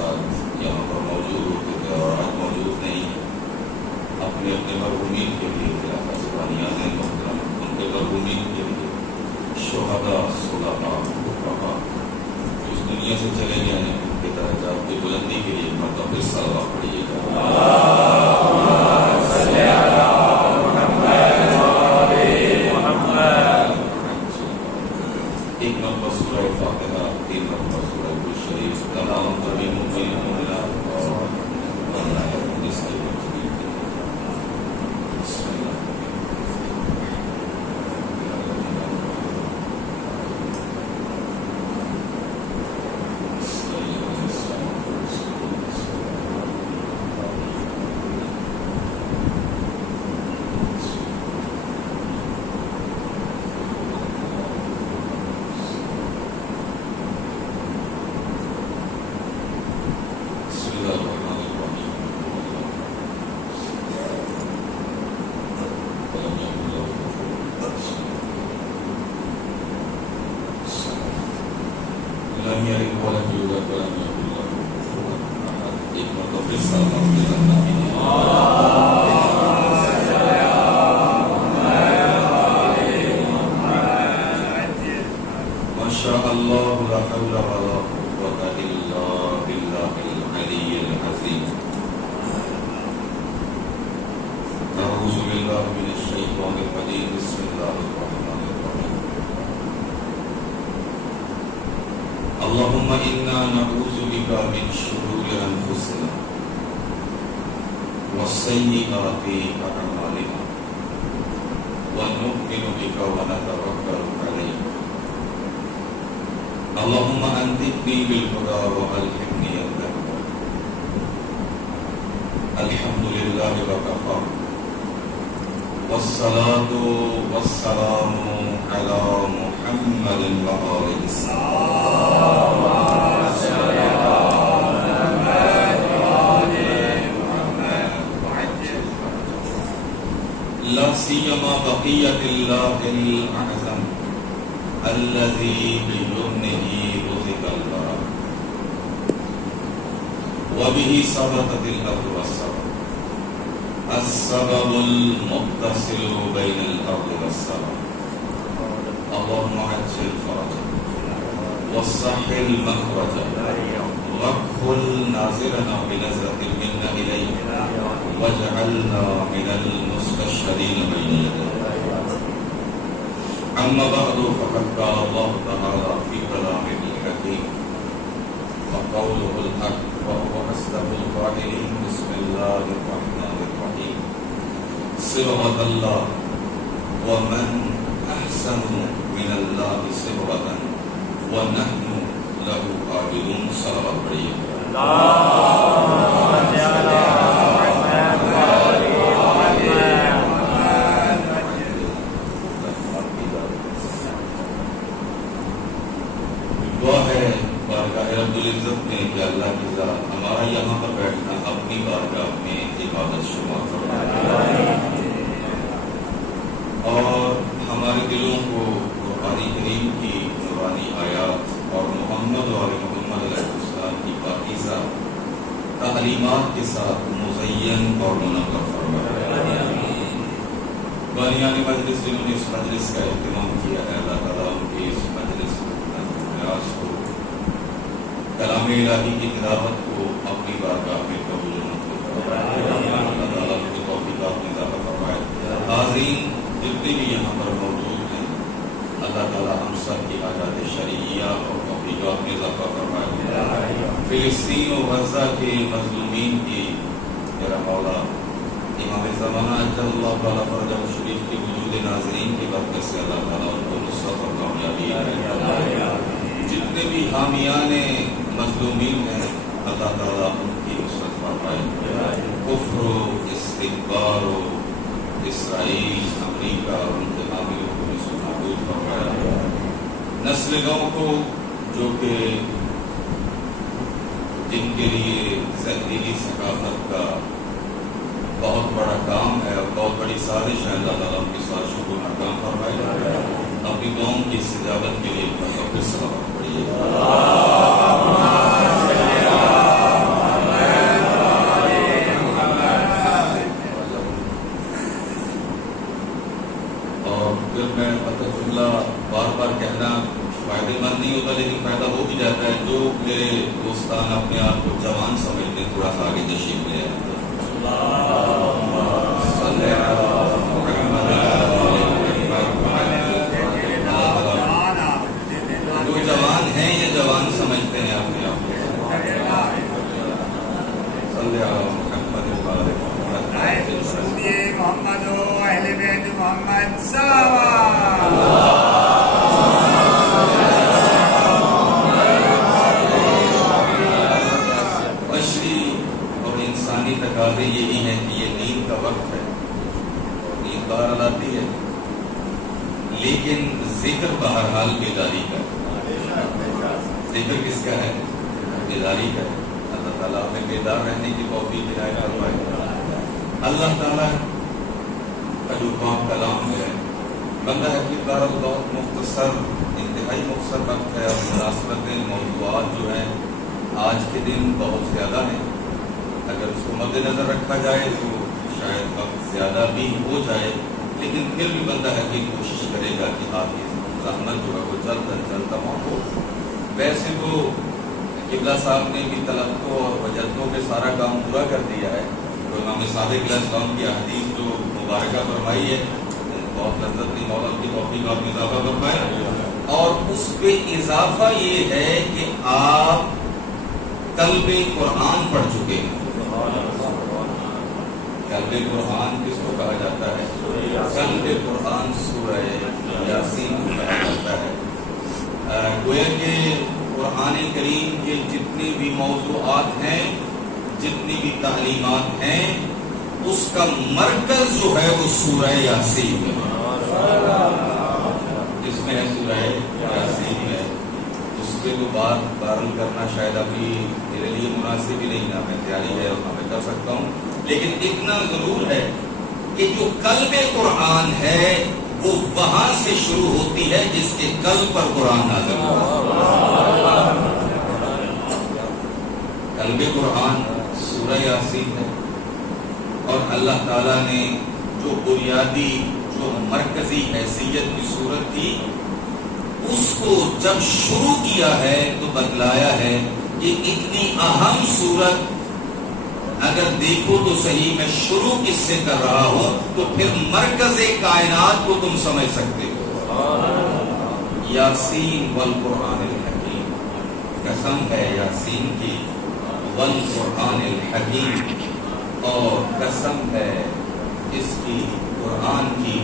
ساتھ یہاں پر موجود ہوتے تھے اور آج موجود نہیں ہیں، اپنے اپنے مرحومین کے لیے خلافت سبحانیات محترم ان کے مرحومین کے لیے شہداء صلحاء فقہاء جو اس دنیا سے چلے گئے ہیں ان کے درجات کی بلندی کے لیے مرتبہ صلوات پڑھیے گا۔ ایک نمبر سورہ فاتحہ، 3 نمبر سورہ الشریف، تمام زمین مومنین مومنات اور بننا ہے اس کے اللهم إنا نعوذ بك من شرور أنفسنا وسيئات أعمالنا ونؤمن بك ونتوكل عليك اللهم أنطقني بالهدى وألهمني التقوى الحمد لله وكفى والصلاة والسلام على محمد وآله لا سيما بقية الله الأعظم الذي بيمنه رزق البراء وبه ثبتت الأرض والسماء السبب المتصل بين الأرض والسماء اللهم عجل فرجا وسهل مخرجا واكفل ناظرنا بنظرة منا إليك واجعلنا من المستشهدين بين يديك أما بعد فقد قال الله تعالى في كلامه الحكيم وقوله الحق وهو أصدق القائلين بسم الله الرحمن الرحيم صبغة الله ومن أحسن من الله صبغة ونحن له عابدون صلوات عليه دعا ہے بارگاہ رب العزت میں کہ اللہ کی ذات ہمارا یہاں پر بیٹھنا اپنی بارگاہ میں عبادت شمار فرمائے اور ہمارے دلوں کو قرآن کریم کی نورانی آیات اور محمد اور محمد علیہ السلام کی پاکیزہ تعلیمات کے ساتھ مزین اور منور فرمائے۔ بانیان مجلس جنہوں نے اس مجلس کا اہتمام کیا ہے اللہ تعالیٰ ان کی اس مجلس کو کلام الہی کی تلاوت کو اپنی بارگاہ میں قبول فرمائے، اللہ تعالیٰ ان کی توفیقات میں اضافہ فرمائے۔ حاضرین جتنے بھی یہاں پر موجود ہیں اللہ تعالیٰ ہم سب کی حاجات شرعیہ اور توفیقات میں اضافہ فرمائے۔ فلسطین و غزہ کے مظلومین کی میرا مولا امام زمانہ اجل اللہ تعالیٰ فرجہ شریف کے وجود ناظرین کی برکت سے اللہ تعالیٰ ان کو نصرت اور کامیابی عطا فرمائے۔ جتنے بھی حامیان مظلومین ہیں اللہ تعالیٰ ان کی نصرت فرمائے۔ کفر و استکبار و اسرائیل امریکہ اور ان کے حامیوں کو نابود فرمائے۔ نسل نو کو جو کہ جن کے لیے دینی ثقافت کا بہت بڑا کام ہے اور بہت بڑی سازش ہے اللہ تعالیٰ ان کی سازشوں کو ناکام فرمائے۔ اپنی قوم کی استجابت کے لیے صلوات پڑھیے۔ نوجوان اپنے آپ کو جوان سمجھتے تھوڑا سا آگے تشریف لے آئے. جو جوان ہیں یہ جوان سمجھتے ہیں اپنے آپ کو. محمد و اہل بیت محمد سوا. تقاضے یہی ہیں کہ یہ نیند کا وقت ہے، نیند بہرحال آتی ہے، لیکن ذکر بہرحال بیداری کا ہے. ذکر کس کا ہے؟ بیداری کا ہے. اللہ تعالیٰ ہمیں بیدار رہنے کی توفیق عنایت فرمائے. اللہ تعالیٰ کا جو پاک کلام ہے، بندہ حقیقت بہت مختصر، انتہائی مختصر وقت ہے، اور مناسبتیں موضوعات جو ہیں آج کے دن بہت زیادہ ہیں. اگر اس کو مد نظر رکھا جائے تو شاید وقت زیادہ بھی ہو جائے، لیکن پھر بھی بندہ ہے کہ کوشش کرے گا کہ آپ کی زحمت جو ہے وہ جلد تمام ہو. ویسے تو قبلہ صاحب نے بھی طلبتوں اور وجدتوں کے سارا کام پورا کر دیا ہے. تو امام صادق علیہ السلام کی حدیث جو مبارکہ فرمائی ہے، بہت لذت کی مولا کی توفیق آپ میں اضافہ فرمائے. اور اس پہ اضافہ یہ ہے کہ آپ قلب قرآن پڑھ چکے ہیں. قلب قرآن کس کو کہا جاتا ہے؟ قلب قرآن سورہ یاسین کو کہا جاتا ہے. گویا کہ قرآن کریم کے جتنے بھی موضوعات ہیں، جتنی بھی تعلیمات ہیں، اس کا مرکز جو ہے وہ سورہ یاسین ہے. جس میں ہے سورہ یاسین ہے. اس پہ تو بات بارل کرنا شاید ابھی میرے لیے مناسب ہی نہیں، نہ میں تیاری ہے اور نہ میں کر سکتا ہوں، لیکن اتنا ضرور ہے کہ جو قلب قرآن ہے وہ وہاں سے شروع ہوتی ہے جس کے قلب پر قرآن نازل ہوا. قلب قرآن سورہ یاسین ہے. اور اللہ تعالیٰ نے جو بنیادی، جو مرکزی حیثیت کی صورت تھی، اس کو جب شروع کیا ہے تو بتلایا ہے کہ اتنی اہم صورت اگر دیکھو تو صحیح میں شروع کس سے کر رہا ہوں تو پھر مرکز کائنات کو تم سمجھ سکتے ہو. یاسین والقرآن الحکیم، قسم ہے یاسین کی، والقرآن الحکیم، اور قسم ہے اس کی قرآن کی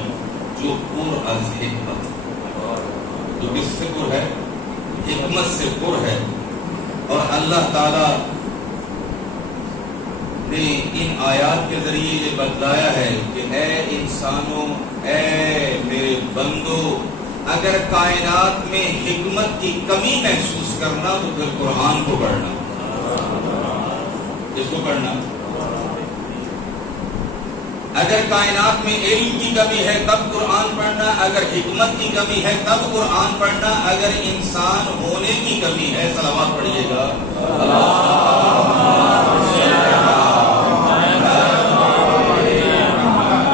جو پر از حکمت، جو کس سے پر ہے؟ حکمت سے پر ہے. اور اللہ تعالی نے ان آیات کے ذریعے یہ بتلایا ہے کہ اے انسانوں، اے میرے بندو، اگر کائنات میں حکمت کی کمی محسوس کرنا تو پھر قرآن کو پڑھنا. اس کو پڑھنا. اگر کائنات میں علم کی کمی ہے تب قرآن پڑھنا، اگر حکمت کی کمی ہے تب قرآن پڑھنا، اگر انسان ہونے کی کمی ہے، صلوات پڑھیے گا.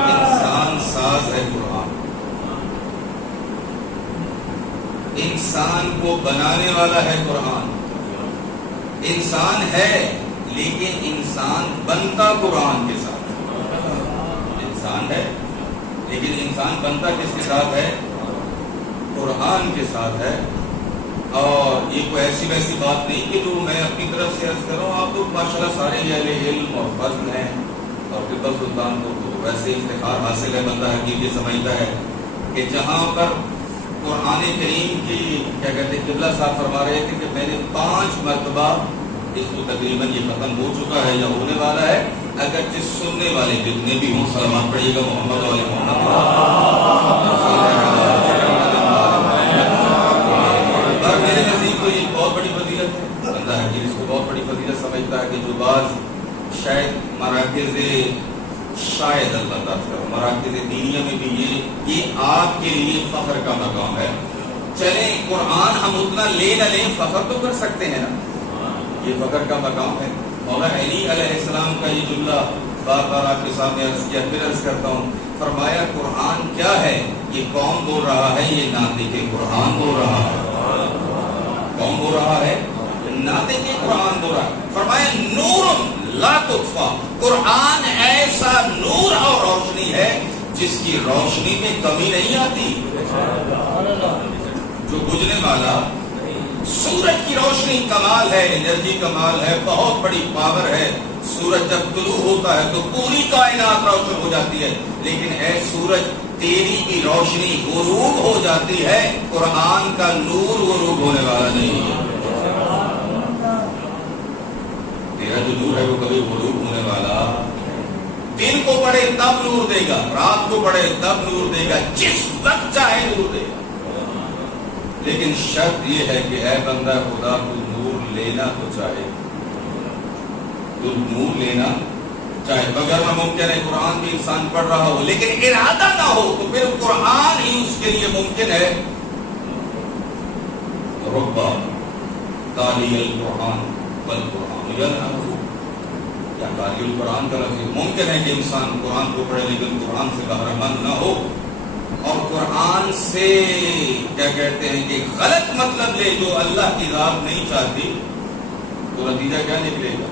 انسان ساز ہے قرآن، انسان کو بنانے والا ہے قرآن. انسان ہے لیکن انسان بنتا قرآن کے ساتھ ہے، لیکن انسان بنتا کس کے ساتھ ہے؟ قرآن کے ساتھ ہے. اور یہ کوئی ایسی ویسی بات نہیں کہ جو میں اپنی طرف سے عرض کروں. آپ تو ماشاءاللہ سارے اہل علم اور فضل ہیں، اور قبلہ سلطان کو تو ویسے افتخار حاصل ہے. بندہ حقیقی سمجھتا ہے کہ جہاں پر قرآن کریم کی کیا کہتے ہیں، قبلہ صاحب فرما رہے تھے کہ میں نے 5 مرتبہ اس کو تقریباً یہ ختم ہو چکا ہے یا ہونے والا ہے. اگر جس سننے والے جتنے بھی ہوں صلوات پڑھیے گا محمد علیہ محمد. اور میرے نزدیک تو یہ بہت بڑی فضیلت ہے. بندہ ہے کہ اس کو بہت بڑی فضیلت سمجھتا ہے کہ جو بعض شاید مراکز، شاید اللہ تعالیٰ مراکز دینیہ میں بھی یہ آپ کے لیے فخر کا مقام ہے. چلیں قرآن ہم اتنا لے نہ لیں، فخر تو کر سکتے ہیں نا، یہ فخر کا مقام ہے. مولا علی علیہ السلام کا یہ جملہ بار بار آپ کے سامنے عرض کیا، پھر عرض کرتا ہوں. فرمایا قرآن کیا ہے؟ یہ کون بول رہا ہے؟ یہ ناطق قرآن بول رہا ہے. کون بول رہا ہے؟ نہ دیکھیں قرآن بول رہا ہے، فرمایا نور لا تطفا، قرآن ایسا نور اور روشنی ہے جس کی روشنی میں کمی نہیں آتی، جو بجھنے والا سورج کی روشنی کمال ہے، انرجی کمال ہے، بہت بڑی پاور ہے، سورج جب طلوع ہوتا ہے تو پوری کائنات روشن ہو جاتی ہے، لیکن اے سورج تیری کی روشنی غروب ہو جاتی ہے، قرآن کا نور غروب ہونے والا نہیں ہے، تیرا جو نور ہے وہ کبھی غروب ہونے والا، دن کو پڑھے تب نور دے گا، رات کو پڑھے تب نور دے گا، جس وقت چاہے نور دے گا، لیکن شرط یہ ہے کہ اے بندہ خدا تو نور لینا تو چاہے، تو نور لینا چاہے، بغیر میں ممکن ہے قرآن بھی انسان پڑھ رہا ہو لیکن ارادہ نہ ہو تو پھر قرآن ہی اس کے لیے ممکن ہے، ربا قاری القرآن والقرآن یلہمہ، یا قاری القرآن کا لفظ ممکن ہے کہ انسان قرآن کو پڑھے لیکن قرآن سے بہرمند نہ ہو، اور قرآن سے کیا کہتے ہیں کہ غلط مطلب لے جو اللہ کی ذات نہیں چاہتی، تو نتیجہ کیا نکلے گا؟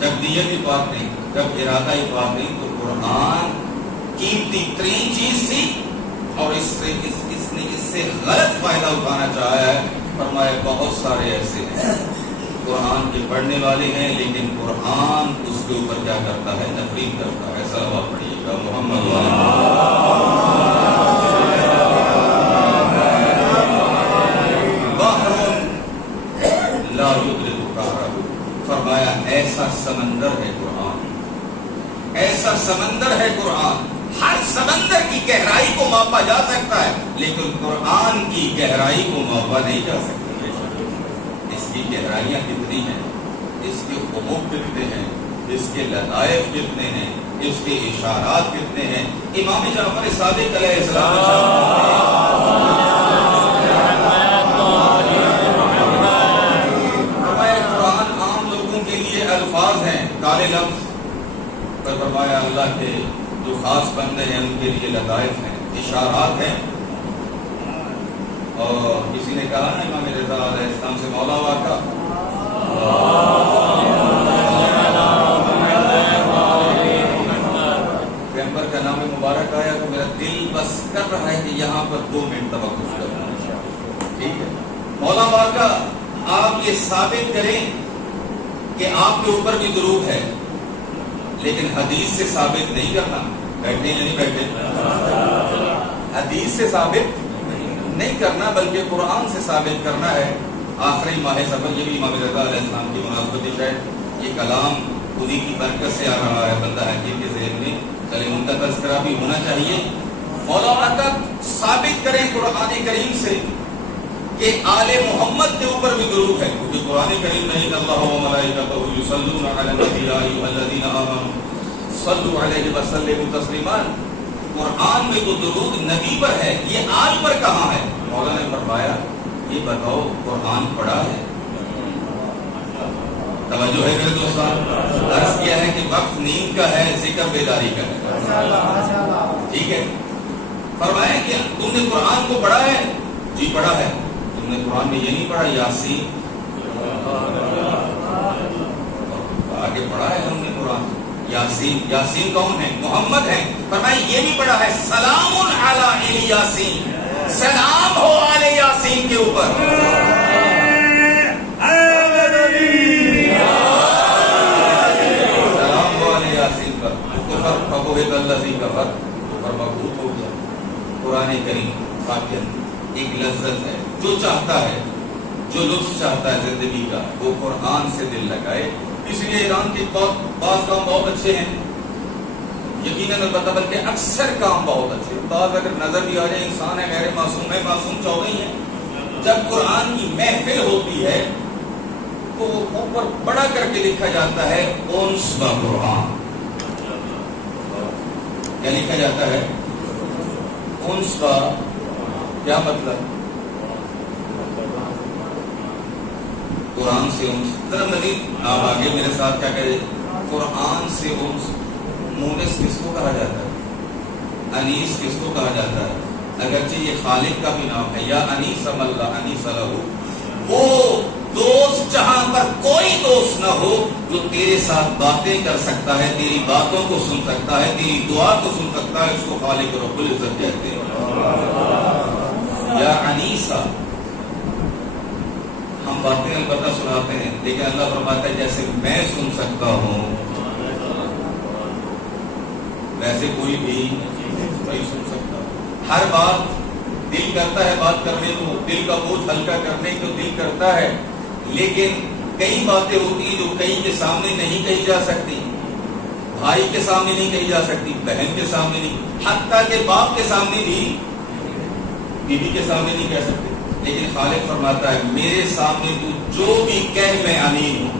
جب نیت ہی بات نہیں، جب ارادہ ہی بات نہیں، تو قرآن قیمتی ترین چیز تھی اور اس نے اس سے غلط فائدہ اٹھانا چاہا ہے، فرمایا بہت سارے ایسے ہیں قرآن کے پڑھنے والے ہیں لیکن قرآن اس کے اوپر کیا کرتا ہے؟ تفریق کرتا ہے، صلوات پڑھیے گا محمد بحر لا یدرک قعرہ، فرمایا ایسا سمندر ہے قرآن، ایسا سمندر ہے قرآن، ہر سمندر کی گہرائی کو ماپا جا سکتا ہے لیکن قرآن کی گہرائی کو ماپا نہیں جا سکتا، اس کی گہرائیاں کتنی ہیں، اس کے حقوق کتنے ہیں، اس کے لطائف کتنے ہیں، اس کے اشارات کتنے ہیں، امام جعفر صادق علیہ السلام قرآن عام لوگوں کے لیے الفاظ ہیں، کالے لفظ، پر فرمایا اللہ کے جو خاص بندے ہیں ان کے لیے لطائف ہیں، اشارات ہیں، اور کسی نے کہا نا امام رضا علیہ السلام سے مولا واقع پیغمبر کا نام مبارک آیا تو میرا دل بس کر رہا ہے کہ یہاں پر 2 منٹ توقف کرنا، ٹھیک ہے؟ مولا واقع آپ یہ ثابت کریں کہ آپ کے اوپر بھی درود ہے، لیکن حدیث سے ثابت نہیں کرنا، بیٹھے یا نہیں بیٹھے، حدیث سے ثابت نہیں کرنا بلکہ قرآن سے ثابت کرنا ہے۔ آخری ماہ سفر، یہ بھی امام رضا علیہ السلام کی مناسبت ہے، یہ کلام خودی کی برکت سے آ رہا ہے، بندہ حکیم کے ذہن میں، چلے ان کا تذکرہ بھی ہونا چاہیے۔ مولا کا ثابت کریں قرآن کریم سے کہ آل محمد کے اوپر بھی درود ہے، کیونکہ قرآن کریم میں ان اللہ و ملائکتہ یصلون علی النبی یا ایھا الذین آمنوا صلوا علیہ وسلموا تسلیما، قرآن میں تو درود نبی پر ہے، یہ آج پر کہاں ہے؟ مولا نے فرمایا یہ بتاؤ قرآن پڑھا ہے؟ توجہ ہے میرے دوستان، عرض کیا ہے کہ وقت نیند کا ہے، ذکر بیداری کا ہے، ٹھیک ہے؟ فرمایا کہ تم نے قرآن کو پڑھا ہے؟ جی پڑھا ہے۔ تم نے قرآن میں یہ نہیں پڑھا یاسین؟ آگے پڑھا ہے ہم نے قرآن یاسین، یاسین کون ہے؟ محمد ہے۔ فرمایا یہ بھی پڑھا ہے سلام علی یاسین، سلام ہو آل یاسین کے اوپر، سلام ہو آل یاسین پر، کفر فبہت الذی کفر، کفر مبہوت ہو گیا۔ قرآن کریم فاتح ایک لذت ہے، جو چاہتا ہے، جو لطف چاہتا ہے زندگی کا وہ قرآن سے دل لگائے۔ اس لیے ایران کے بعض کام بہت اچھے ہیں، یقیناً البتہ بلکہ اکثر کام بہت اچھے ہیں، بعض اگر نظر بھی آ جائے انسان ہے غیر معصوم ہے، معصوم چودہ ہی ہے۔ جب قرآن کی محفل ہوتی ہے تو اوپر بڑا کر کے لکھا جاتا ہے انس با قرآن، کیا لکھا جاتا ہے؟ انس با، کیا مطلب؟ قرآن سے انس، ذرا مزید آپ آگے میرے ساتھ کیا کہے؟ قرآن سے انس، مونس کس کو کہا جاتا ہے؟ انیس کس کو کہا جاتا ہے؟ اگرچہ یہ خالق کا بھی نام ہے، یا انیس اللہ انیس لہو، وہ دوست جہاں پر کوئی دوست نہ ہو جو تیرے ساتھ باتیں کر سکتا ہے، تیری باتوں کو سن سکتا ہے، تیری دعا کو سن سکتا ہے، اس کو خالق رب العزت کہتے ہیں۔ یا انیسا، ہم باتیں البتہ سناتے ہیں لیکن اللہ فرماتا ہے جیسے میں سن سکتا ہوں ویسے کوئی بھی نہیں سن سکتا۔ ہر بات دل کرتا ہے بات کرنے کو، دل کا بوجھ ہلکا کرنے کو دل کرتا ہے، لیکن کئی باتیں ہوتی ہیں جو کئی کے سامنے نہیں کہی جا سکتی، بھائی کے سامنے نہیں کہی جا سکتی، بہن کے سامنے نہیں، حتیٰ کہ باپ کے سامنے بھی، بیوی کے سامنے نہیں کہہ سکتے، لیکن خالق فرماتا ہے میرے سامنے تو جو بھی کہہ میں امین ہوں،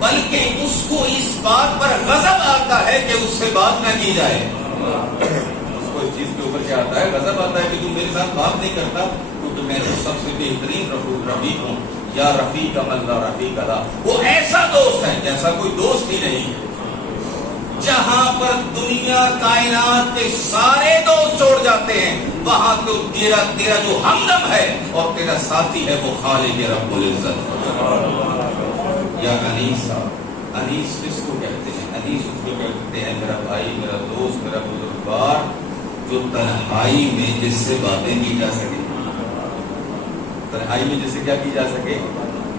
بلکہ اس کو اس بات پر غضب آتا ہے کہ اس سے بات نہ کی جائے۔ اس کو اس چیز کے اوپر کیا آتا ہے؟ غضب آتا ہے کہ تم میرے ساتھ بات نہیں کرتا، کیونکہ میں تو سب سے بہترین رفیق ہوں، یا رفیق اللہ رفیق اللہ۔ وہ ایسا دوست ہے جیسا کوئی دوست ہی نہیں ہے۔ جہاں پر دنیا کائنات کے سارے دوست چھوڑ جاتے ہیں، وہاں تو تیرا جو ہمدم ہے اور تیرا ساتھی ہے وہ خالق رب العزت۔ یا انیسا، انیس کس کو کہتے ہیں؟ انیس اس کو کہتے ہیں میرا بھائی، میرا دوست، میرا بزرگوار، جو تنہائی میں جس سے باتیں کی جا سکے، تنہائی میں جس سے کیا کی جا سکے؟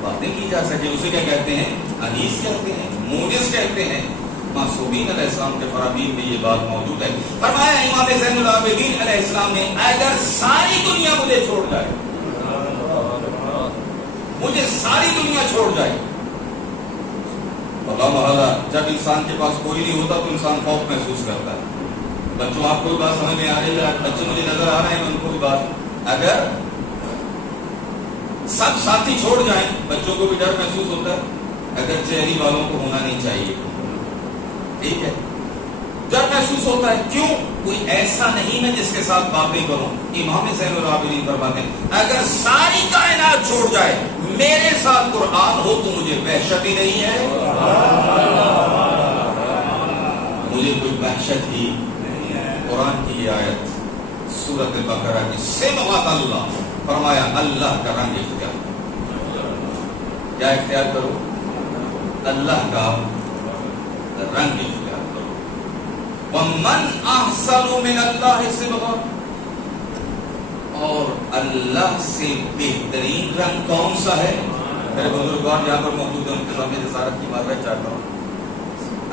باتیں کی جا سکے، اسے کیا کہتے ہیں؟ انیس کہتے ہیں، موجز کہتے ہیں۔ معصومین علیہ السلام کے فرامین میں یہ بات موجود ہے۔ فرمایا امام زین العابدین علیہ السلام نے اگر ساری دنیا مجھے چھوڑ جائے، مجھے ساری دنیا چھوڑ جائے، اللہ محالہ جب انسان کے پاس کوئی نہیں ہوتا تو انسان خوف محسوس کرتا ہے۔ بچوں آپ کو بھی بات سمجھ میں آ رہی ہے؟ بچے مجھے نظر آ رہے ہیں، ان کو بھی بات، اگر سب ساتھی چھوڑ جائیں بچوں کو بھی ڈر محسوس ہوتا ہے، اگر چہری والوں کو ہونا نہیں چاہیے، ٹھیک ہے، ڈر محسوس ہوتا ہے۔ کیوں؟ کوئی ایسا نہیں ہے جس کے ساتھ باتیں کروں۔ امام زین العابدین فرماتے ہیں اگر ساری کائنات چھوڑ جائے، میرے ساتھ قرآن ہو تو مجھے وحشت ہی نہیں ہے، مجھے کوئی وحشت ہی نہیں ہے۔ قرآن کی یہ آیت سورۃ البقرہ کی صبغۃ اللہ، فرمایا اللہ کا رنگ اختیار، کیا اختیار کرو؟ اللہ کا رنگ اختیار کرو۔ وَمَنْ أَحْسَنُ مِنَ اللَّهِ صِبْغَةً، اور اللہ سے بہترین رنگ کون سا ہے؟ میرے بزرگوار یہاں پر موجود ہیں، ان کے سامنے جسارت کی معذرت چاہتا ہوں۔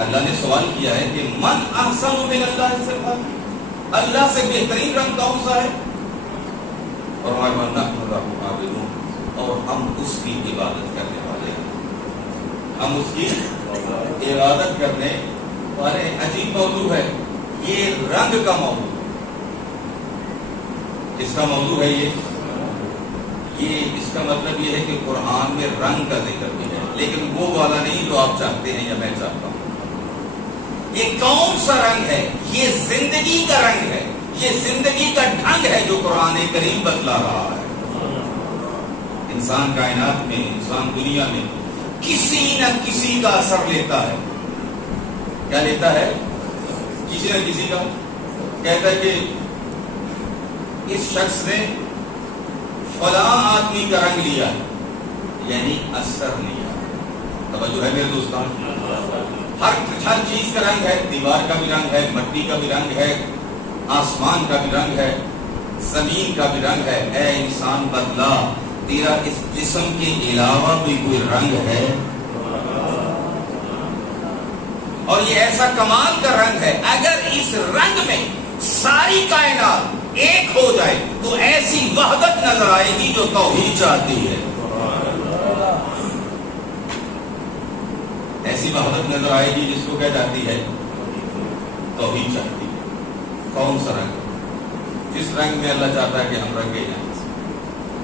اللہ نے سوال کیا ہے کہ من احسن من اللہ صبغۃ، اللہ سے بہترین رنگ کون سا ہے؟ اور ہم اس کی عبادت کرنے والے ہیں، ہم اس کی عبادت کرنے والے۔ عجیب موضوع ہے یہ، رنگ کا موضوع، اس کا موضوع ہے یہ اس کا مطلب یہ ہے کہ قرآن میں رنگ کا ذکر بھی ہے، لیکن وہ والا نہیں جو آپ چاہتے ہیں یا میں چاہتا ہوں۔ یہ کون سا رنگ ہے؟ یہ زندگی کا رنگ ہے، یہ زندگی کا ڈھنگ ہے جو قرآن کریم بتلا رہا ہے۔ انسان کائنات میں، انسان دنیا میں کسی نہ کسی کا اثر لیتا ہے۔ کیا لیتا ہے؟ کسی نہ کسی کا۔ کہتا ہے کہ اس شخص نے فلاں آدمی کا رنگ لیا، یعنی اثر لیا۔ توجہ ہے میرے دوستان؟ ہر چیز کا رنگ ہے، دیوار کا بھی رنگ ہے، مٹی کا بھی رنگ ہے، آسمان کا بھی رنگ ہے، زمین کا بھی رنگ ہے۔ اے انسان بدلا، تیرا اس جسم کے علاوہ بھی کوئی رنگ ہے، اور یہ ایسا کمال کا رنگ ہے، اگر اس رنگ میں ساری کائنات ایک ہو جائے تو ایسی وحدت نظر آئے گی جو توحید چاہتی ہے، ایسی وحدت نظر آئے گی جس کو کیا جاتی ہے؟ توحید چاہتی ہے۔ کون سا رنگ؟ جس رنگ میں اللہ چاہتا ہے کہ ہم رنگے جائیں،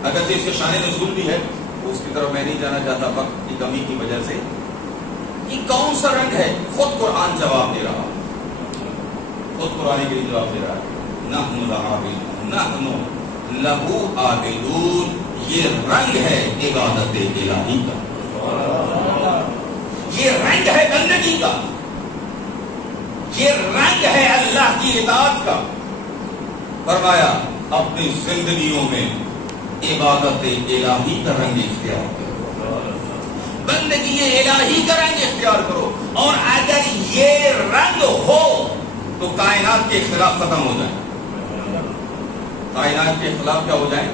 اگرچہ اس کے شان نزول بھی ہے، اس کی طرف میں نہیں جانا چاہتا وقت کی کمی کی وجہ سے۔ یہ کون سا رنگ ہے؟ خود قرآن جواب دے رہا، خود قرآن کے لیے جواب دے رہا ہے، نحن لہ عابدون، یہ رنگ ہے عبادت الہی کا، یہ رنگ ہے بندگی کا، یہ رنگ ہے اللہ کی اطاعت کا۔ فرمایا اپنی زندگیوں میں عبادت الہی کا رنگ اختیار کرو، بندگی الہی کا رنگ اختیار کرو. اور اگر یہ رنگ ہو تو کائنات کے اختلاف ختم ہو جائیں. کائنات کے اختلاف کیا ہو جائیں؟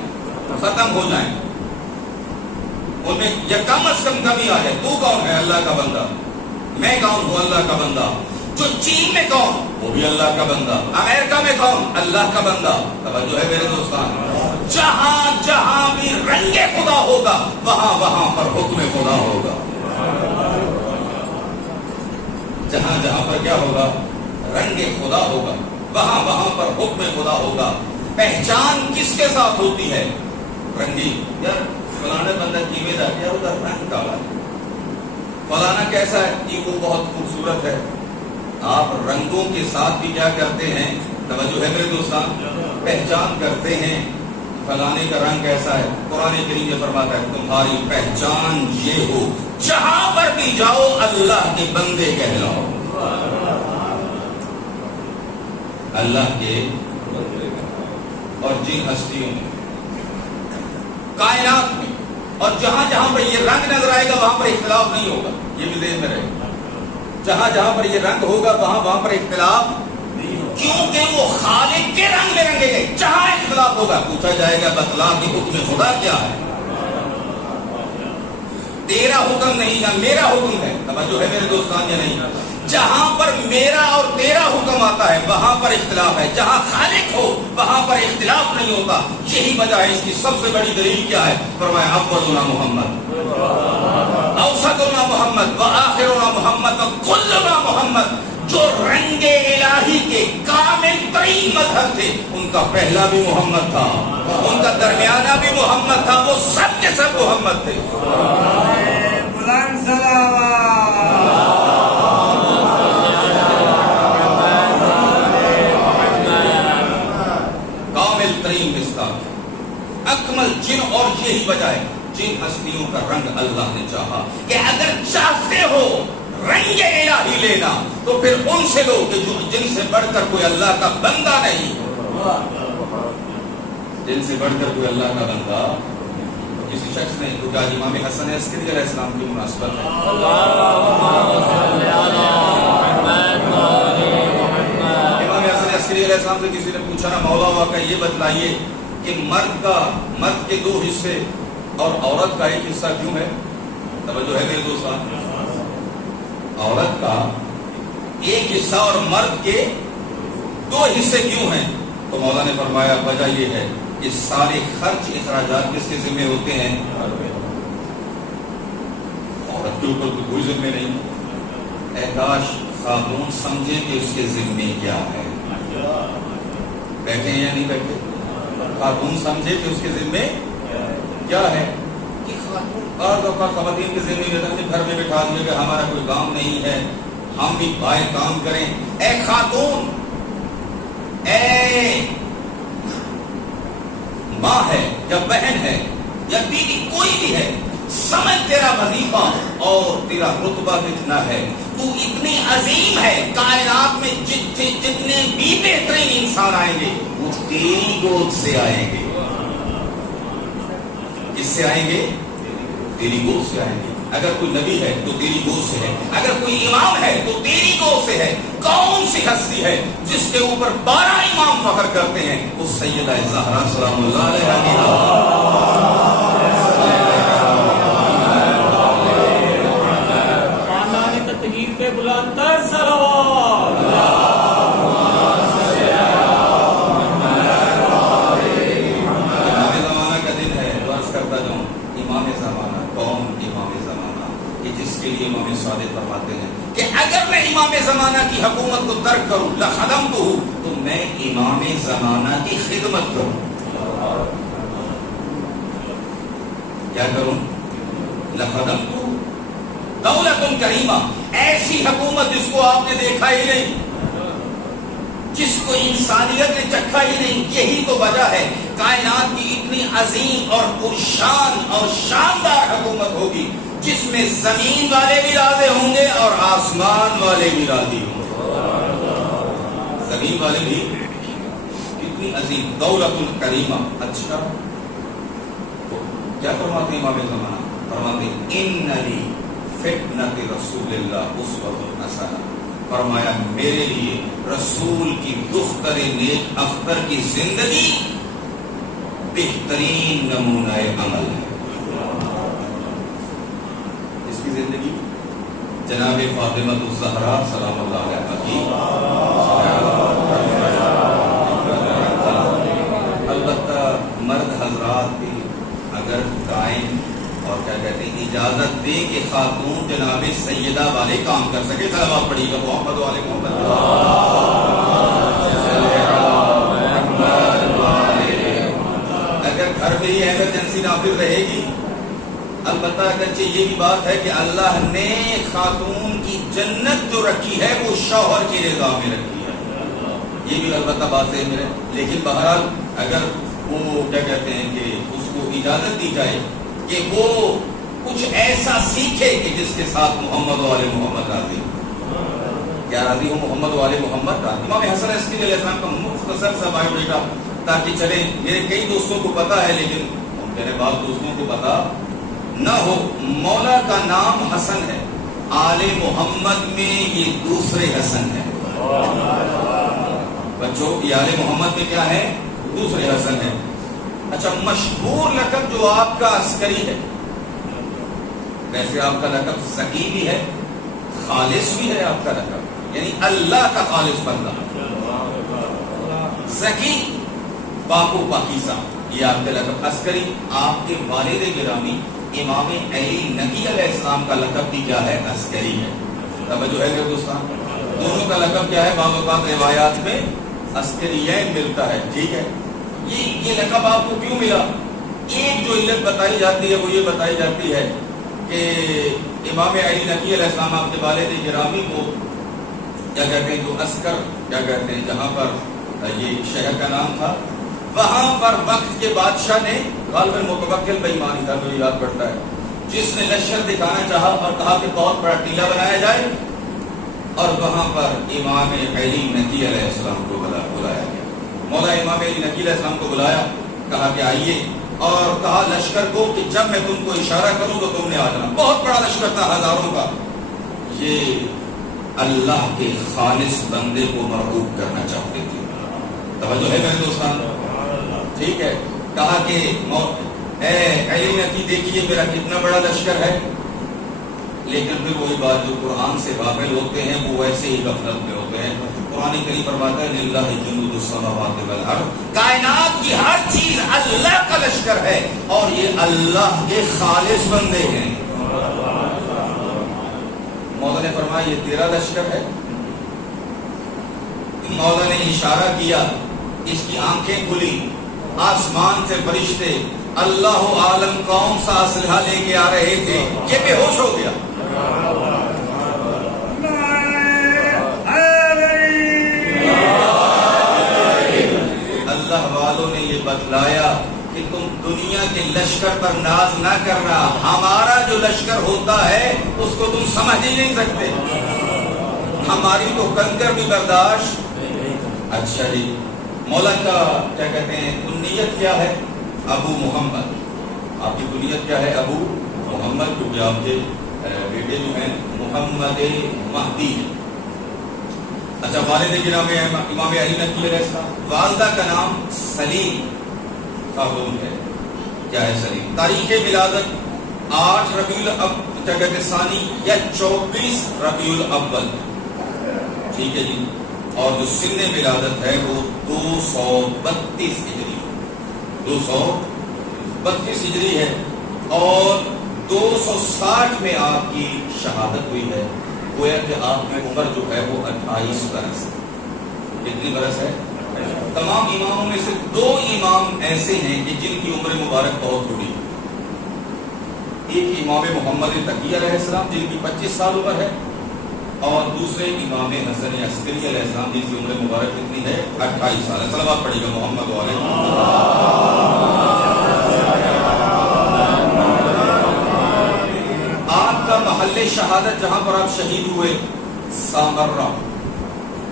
ختم ہو جائیں. ان میں یا کم از کم کمی آ جائے. تو کون ہے؟ اللہ کا بندہ. میں کون ہوں؟ اللہ کا بندہ. جو چین میں کون؟ وہ بھی اللہ کا بندہ. امریکہ میں کون؟ اللہ کا بندہ. توجہ ہے میرے دوستان. جہاں جہاں بھی رنگ خدا ہوگا وہاں وہاں پر حکم خدا ہوگا. جہاں جہاں پر کیا ہوگا؟ رنگ خدا ہوگا وہاں وہاں پر حکم خدا ہوگا. پہچان کس کے ساتھ ہوتی ہے؟ رنگی. یار فلانا بندہ کیویں دا یار ادھر رنگ کالا ہے، فلانا کیسا ہے کہ وہ بہت خوبصورت ہے. آپ رنگوں کے ساتھ بھی کیا کرتے ہیں؟ توجہ ہے میرے دوستان، پہچان کرتے ہیں فلانے کا رنگ کیسا ہے. قرآن کریم میں فرماتا ہے تمہاری پہچان یہ ہو جہاں پر بھی جاؤ اللہ کے بندے کہلاؤ. اللہ کے اور جن ہستیوں میں، کائنات میں، اور جہاں جہاں پر یہ رنگ نظر آئے گا وہاں پر اختلاف نہیں ہوگا. یہ بھی ذہن میں رہے گا. جہاں جہاں پر یہ رنگ ہوگا وہاں وہاں پر اختلاف نہیں ہوگا، کیونکہ وہ خالق کے رنگ میں رنگے گئے. جہاں اختلاف ہوگا پوچھا جائے گا بتلا کہ حکم خدا کیا ہے. تیرا حکم نہیں نا میرا حکم ہے. توجہ ہے میرے دوستان یا نہیں؟ جہاں پر میرا اور تیرا حکم آتا ہے وہاں پر اختلاف ہے. جہاں خالق ہو وہاں پر اختلاف نہیں ہوتا. یہی وجہ ہے. اس کی سب سے بڑی دلیل کیا ہے؟ فرمایا اولنا محمد، اوسطنا محمد، وآخرنا محمد، وکلنا محمد. جو رنگ الہی کے کامل ترین مظہر تھے ان کا پہلا بھی محمد تھا، ان کا درمیانہ بھی محمد تھا. وہ سب کے سب محمد تھے. بلند صلوات. اکمل جن. اور یہی وجہ ہے جن ہستیوں کا رنگ اللہ نے چاہا کہ اگر چاہتے ہو رنگ الہی لینا تو پھر ان سے لو کہ جو جن سے بڑھ کر کوئی اللہ کا بندہ نہیں. جن سے بڑھ کر کوئی اللہ کا بندہ کسی شخص نے. تو کیا امام حسن عسکری علیہ السلام کی مناسبت ہے؟ امام حسن عسکری علیہ السلام سے کسی نے پوچھا نا مولا واقعہ یہ بتلائیے کہ مرد کے 2 حصے اور عورت کا 1 حصہ کیوں ہے؟ توجہ ہے میرے دوستان. عورت کا 1 حصہ اور مرد کے 2 حصے کیوں ہیں؟ تو مولا نے فرمایا وجہ یہ ہے کہ سارے خرچ اخراجات کس کے ذمہ ہوتے ہیں؟ عورت کے اوپر کوئی ذمہ نہیں. اے کاش خاتون سمجھے کہ اس کے ذمہ کیا ہے. بیٹھے ہیں یا نہیں بیٹھے؟ خاتون سمجھے کہ اس کے ذمہ کیا ہے. کہ خاتون خواتین کے ذمہ گھر میں بٹھا دیا کہ ہمارا کوئی کام نہیں ہے ہم بھی باہر کام کریں. اے خاتون، اے ماں ہے یا بہن ہے یا بیوی کوئی بھی ہے، سمجھ تیرا وظیفہ اور تیرا رتبہ کتنا ہے. تو اتنی عظیم ہے. کائنات میں جتنے بھی بہترین انسان آئیں گے وہ تیری گود سے آئیں گے. کس سے آئیں گے؟ تیری گود سے آئیں گے. اگر کوئی نبی ہے تو تیری گود سے ہے، اگر کوئی امام ہے تو تیری گود سے ہے. کون سی ہستی ہے جس کے اوپر 12 امام فخر کرتے ہیں؟ وہ سیدہ زہرا سلام اللہ علیہا. کہ اگر میں امام زمانہ کی حکومت کو ترک کروں لخدمتہ، تو میں امام زمانہ کی خدمت کروں. کیا کروں؟ لخدمتہ. دولت کریمہ، ایسی حکومت جس کو آپ نے دیکھا ہی نہیں، جس کو انسانیت نے چکھا ہی نہیں. یہی تو وجہ ہے کائنات کی اتنی عظیم اور پرشان اور شاندار حکومت ہوگی جس میں زمین والے بھی راضی ہوں گے اور آسمان والے بھی راضی ہوں گے. زمین والے بھی کتنی عظیم. دولت الکریمہ. اچھا کیا فرماتے ہیں امام زمانہ؟ فرماتے ہیں ان علی فتنۃ رسول اللہ اسوۃ حسنہ، فرمایا میرے لیے رسول کی دختر نیک اختر کی زندگی بہترین نمونہ عمل ہے۔ اس کی زندگی جناب فاطمہ الزہرا سلام اللہ علیہا کی، البتہ مرد حضرات بھی اگر ٹائم اور کیا کہتے ہیں اجازت دے کہ خاتون جناب سیدہ والے کام کر سکے، صلوات پڑھی گا محمد والے محمد، اگر گھر میں ہی ایمرجنسی نافذ رہے گی۔ البتہ اگرچہ یہ بھی بات ہے کہ اللہ نے خاتون کی جنت جو رکھی ہے وہ شوہر کی رضا میں رکھی ہے، یہ بھی البتہ بات ہے میرے، لیکن بہرحال اگر وہ کیا کہتے ہیں کہ اس کو اجازت دی جائے کہ وہ کچھ ایسا سیکھے کہ جس کے ساتھ محمد والے محمد راضی، کیا راضی ہو؟ محمد والے محمد راضی۔ امام حسن عسکری علیہ السلام کا مختصر سا بایو ڈیٹا تاکہ چلے، میرے کئی دوستوں کو پتا ہے لیکن میرے بعض دوستوں کو پتا نہ ہو۔ مولا کا نام حسن ہے، آل محمد میں یہ دوسرے حسن ہے۔ بچوں یہ آل محمد میں کیا ہے؟ دوسرے حسن ہے۔ اچھا مشہور لقب جو آپ کا عسکری ہے، ویسے آپ کا لقب زکی بھی ہے، خالص بھی ہے آپ کا لقب، یعنی اللہ کا خالص بندہ، زکی پاک و پاکیزہ، یہ آپ کا لقب۔ عسکری آپ کے والد گرامی امام علی نقی علیہ السلام کا لقب بھی کیا ہے؟ عسکری ہے۔ توجہ ہے میرے دوستان، دونوں کا لقب کیا ہے؟ بعض اوقات روایات میں عسکریین ملتا ہے، ٹھیک ہے۔ یہ لقب آپ کو کیوں ملا؟ ایک جو علت بتائی جاتی ہے وہ یہ بتائی جاتی ہے کہ امام علی نقی علیہ السلام آپ کے والد گرامی کو کیا کہتے ہیں، جو عسکر کیا کہتے ہیں جہاں پر یہ شہر کا نام تھا، وہاں پر وقت کے بادشاہ نے غالباً متوکل بے ایمانی تھا، مجھے یاد پڑتا ہے، جس نے لشکر دکھانا چاہا اور کہا کہ بہت بڑا ٹیلا بنایا جائے، اور وہاں پر امام علی نقی علیہ السلام کو بلایا گیا۔ مولا امام علی نقی علیہ السلام کو بلایا، کہا کہ آئیے، اور کہا لشکر کو کہ جب میں تم کو اشارہ کروں تو تم نے آ جانا۔ بہت بڑا لشکر تھا، ہزاروں کا۔ یہ اللہ کے خالص بندے کو مرغوب کرنا چاہتے تھے۔ توجہ ہے میرے دوستان، ٹھیک ہے۔ کہا کہ اے علی نقی دیکھیے میرا کتنا بڑا لشکر ہے، لیکن پھر وہی بات جو قرآن سے غافل ہوتے ہیں وہ ویسے ہی غفلت میں ہوتے ہیں۔ قرآن کریم فرماتا ہے للہ جنود السماوات والارض، کائنات کی ہر چیز اللہ کا لشکر ہے اور یہ اللہ کے خالص بندے ہیں۔ مولا نے فرمایا یہ تیرا لشکر ہے؟ مولا نے اشارہ کیا، اس کی آنکھیں کھلی، آسمان سے فرشتے اللہ عالم کون سا اسلحہ لے کے آ رہے تھے، یہ بے ہوش ہو گیا۔ اللہ والوں نے یہ بتلایا کہ تم دنیا کے لشکر پر ناز نہ کرنا، ہمارا جو لشکر ہوتا ہے اس کو تم سمجھ ہی نہیں سکتے، ہماری تو کنکر بھی برداشت۔ اچھا جی، مولا کا کیا کہتے ہیں کنیت کیا ہے؟ ابو محمد۔ آپ کی کنیت کیا ہے؟ ابو محمد، کیونکہ آپ کے بیٹے جو ہیں محمد مہدی ہیں۔ اچھا والد گرامی امام علی نقی علیہ السلام، والدہ کا نام سلیم خاتون ہے۔ کیا ہے سلیم؟ تاریخ ولادت 8 ربیع الاول کیا کہتے ہیں ثانی یا 24 ربیع الاول، ٹھیک ہے جی۔ اور جو سن ولادت ہے وہ 232 ہجری، 232 ہجری ہے، اور 260 میں آپ کی شہادت ہوئی ہے۔ گویا کہ آپ کی عمر جو ہے وہ 28 برس ہے۔ کتنی برس ہے؟ تمام اماموں میں سے 2 امام ایسے ہیں کہ جن کی عمر مبارک بہت تھوڑی ہے۔ ایک امام محمد تقی علیہ السلام جن کی 25 سال عمر ہے، اور دوسرے امام حسن عسکری علیہ السلام جن کی عمر مبارک کتنی ہے؟ 28 سال ہے۔ صلوات پڑھیے گا محمد والے۔ آپ کا محل شہادت جہاں پر آپ شہید ہوئے سامرہ،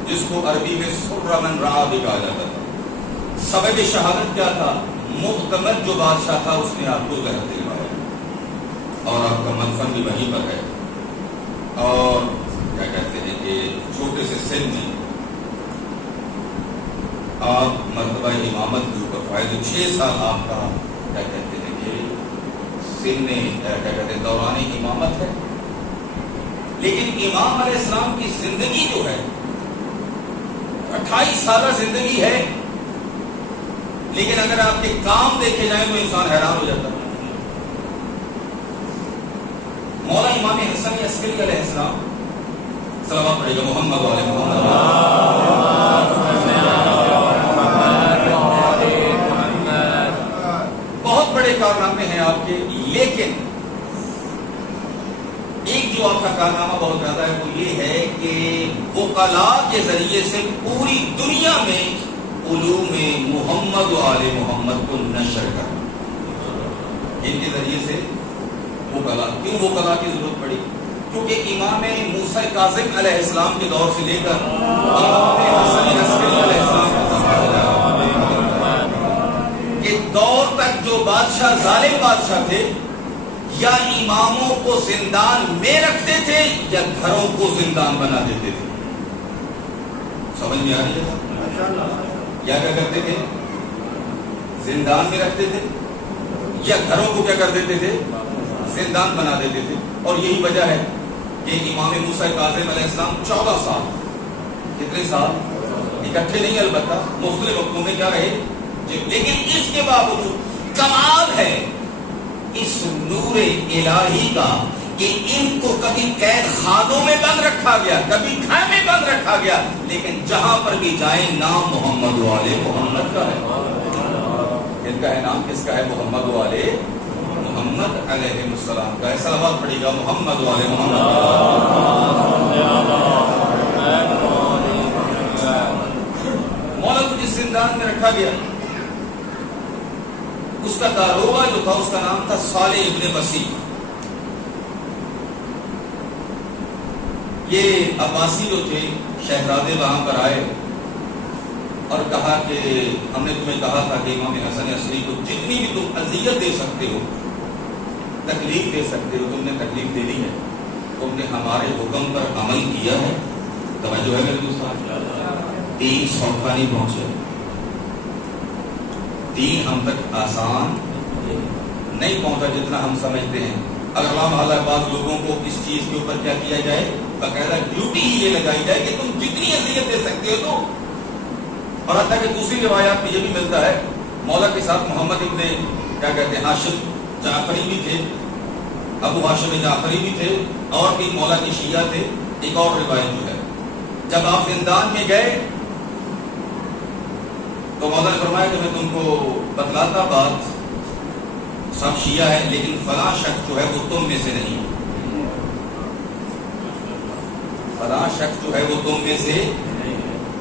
جس کو عربی میں سرہ من رعا بھی کہا جاتا تھا۔ سبب شہادت کیا تھا؟ معتمد جو بادشاہ تھا اس نے آپ کو زہر دلوایا۔ دفن بھی وہیں پر ہے، اور کیا کہتے ہیں کہ چھوٹے سے سن میں آپ مرتبہ امامت کے اوپر فائدے 6 سال آپ کا کیا کہتے ہیں کہ سن کیا کہتے ہیں دوران امامت ہے، لیکن امام علیہ السلام کی زندگی جو ہے 28 سالہ زندگی ہے، لیکن اگر آپ کے کام دیکھے جائیں تو انسان حیران ہو جاتا ہے۔ مولا امام حسن عسکری علیہ السلام، صلوات پڑھے گا محمد والے محمد، بہت بڑے کارنامے ہیں آپ کے، لیکن ایک جو آپ کا کارنامہ بہت زیادہ ہے وہ یہ ہے کہ وکلاء کے ذریعے سے پوری دنیا میں علوم محمد و آل محمد کو نشر کرنا، ان کے ذریعے سے وکلاء۔ کیوں وکلاء کی ضرورت پڑی؟ کیونکہ امام موسیٰ کاظم علیہ السلام کے دور سے لے کر امام حسن عسکری علیہ السلام کے دور تک جو بادشاہ ظالم بادشاہ تھے، یا اماموں کو زندان میں رکھتے تھے یا گھروں کو زندان بنا دیتے تھے۔ سمجھ میں آ رہی ہے؟ یا کیا کرتے تھے؟ زندان میں رکھتے تھے یا گھروں کو کیا کر دیتے تھے؟ زندان بنا دیتے تھے۔ اور یہی وجہ ہے کہ امام موسیٰ کاظم علیہ السلام 14 سال، کتنے سال؟ اکٹھے نہیں، البتہ مختلف وقتوں میں کیا رہے، لیکن اس کے باوجود کمال ہے اس نور الہی کا کہ ان کو کبھی قید خانوں میں بند رکھا گیا، کبھی گھر میں بند رکھا گیا، لیکن جہاں پر بھی جائیں نام محمد والے محمد کا ہے۔ ان کا ہے نام کس کا ہے؟ محمد والے محمد علیہ السلام کا ہے۔ صلوات پڑھے گا محمد والے محمد۔ مولا کو جس زندان میں رکھا گیا اس کا داروغہ جو تھا اس کا نام تھا صالح ابن وسیع۔ یہ عباسی جو تھے شہزادے وہاں پر آئے اور کہا کہ ہم نے تمہیں کہا تھا کہ امام حسن عسکری کو جتنی بھی تم اذیت دے سکتے ہو، تکلیف دے سکتے ہو، تم نے تکلیف دے دی ہے، تم نے ہمارے حکم پر عمل کیا ہے۔ توجہ ہے میرے دوستان، 3 صفحہ نہیں پہنچے، دین ہم تک آسان نہیں پہنچا جتنا ہم سمجھتے ہیں۔ اگر اللہ بعض لوگوں کو اس چیز کے اوپر کیا کیا جائے، باقاعدہ ڈیوٹی ہی یہ لگائی جائے کہ تم جتنی اذیت دے سکتے ہو تو، اور حتیٰ کہ دوسری روایات میں یہ بھی ملتا ہے مولا کے ساتھ محمد ابن کیا کہتے ہیں ہاشم جعفری بھی تھے، ابو ہاشم جعفری بھی تھے، اور بھی مولا کے شیعہ تھے۔ ایک اور روایت جو ہے جب آپ زندان میں گئے تو مولا نے فرمایا کہ میں تم کو بتلاتا بات، سب شیعہ ہے لیکن فلاں شخص جو ہے وہ تم میں سے نہیں، فلاں شخص جو ہے وہ تم میں سے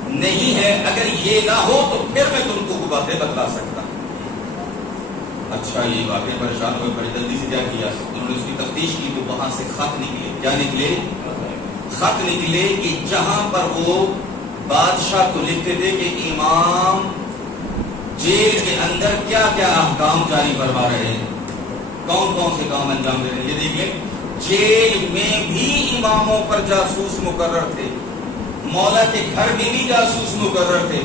نہیں ہے، اگر یہ نہ ہو تو پھر میں تم کو باتیں بتلا سکتا۔ اچھا، یہ واقعی پریشان ہوئے، بڑی جلدی سے کیا کیا، انہوں نے اس کی تفتیش کی تو وہاں سے خط نکلے۔ کیا نکلے؟ خط نکلے کہ جہاں پر وہ بادشاہ کو لکھتے تھے کہ امام جیل کے اندر کیا کیا احکام جاری فرما رہے ہیں، کون کون سے کام انجام دے رہے ہیں۔ یہ دیکھیں، جیل میں بھی اماموں پر جاسوس مقرر تھے، مولا کے گھر میں بھی جاسوس مقرر تھے۔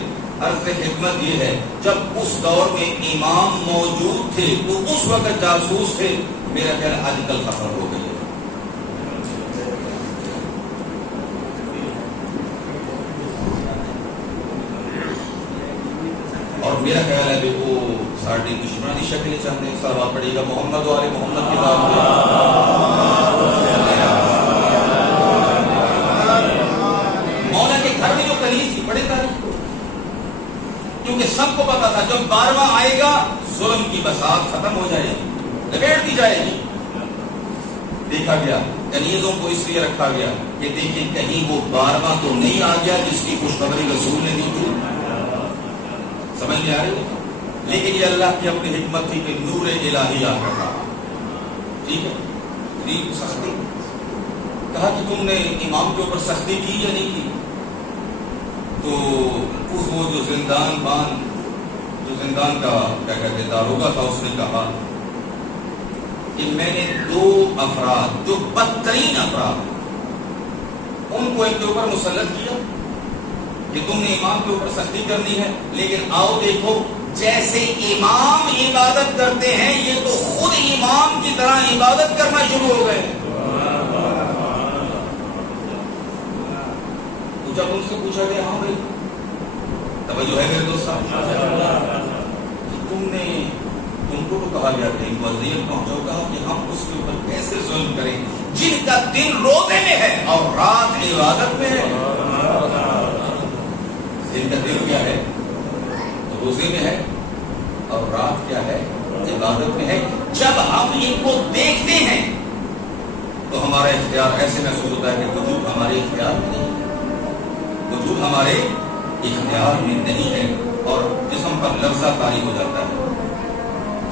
عرض خدمت یہ ہے جب اس دور میں امام موجود تھے تو اس وقت جاسوس تھے، میرا خیال آج کل ختم ہو گئی ہے۔ اور میرا خیال ہے کہ وہ ساڑھے دشمنی شکلیں چاہتے ہیں۔ صلوات پڑھیے گا محمد والے محمد کی بات مولا کے گھر میں جو کنیز تھی، بڑے تاریخ، کیونکہ سب کو پتا تھا جب 12واں آئے گا ظلم کی بساط ختم ہو جائے گی، لپیٹ دی جائے گی۔ دیکھا گیا کنیزوں کو اس لیے رکھا گیا کہ دیکھیں کہیں وہ 12واں تو نہیں آ گیا جس کی خوشخبری رسول نے دی تھی۔ سمجھ میں آ رہی ہے؟ لیکن یہ اللہ کی اپنی حکمت تھی کہ نور الہی آ کر رہا، ٹھیک ہے، اتنی سختی کہا کہ تم نے امام کے اوپر سختی کی یا نہیں کی؟ تو وہ جو زندان بان جو زندان کا کیا کہتے داروغہ تھا، اس نے کہا کہ میں نے دو افراد جو بدترین افراد ان کو ان کے اوپر مسلط کیا کہ تم نے امام کے اوپر سختی کرنی ہے، لیکن آؤ دیکھو جیسے امام عبادت کرتے ہیں یہ تو خود امام کی طرح عبادت کرنا شروع ہو گئے۔ جب ان سے پوچھا گیا ہاں بھائی توجہ ہے میرے دوست تم کو تو کہا گیا کہ وزیر پہنچو، کہا کہ ہم اس کے اوپر کیسے ظلم کریں جن کا دن روزے میں ہے اور رات عبادت میں ہے۔ جن کا دن کیا ہے روزے میں ہے اور رات کیا ہے عبادت میں ہے۔ جب ہم ان کو دیکھتے ہیں تو ہمارا اختیار ایسے محسوس ہوتا ہے کہ وجود ہمارے اختیار میں نہیں، وجود ہمارے اختیار میں نہیں ہے اور جسم پر لفظہ طاری ہو جاتا ہے۔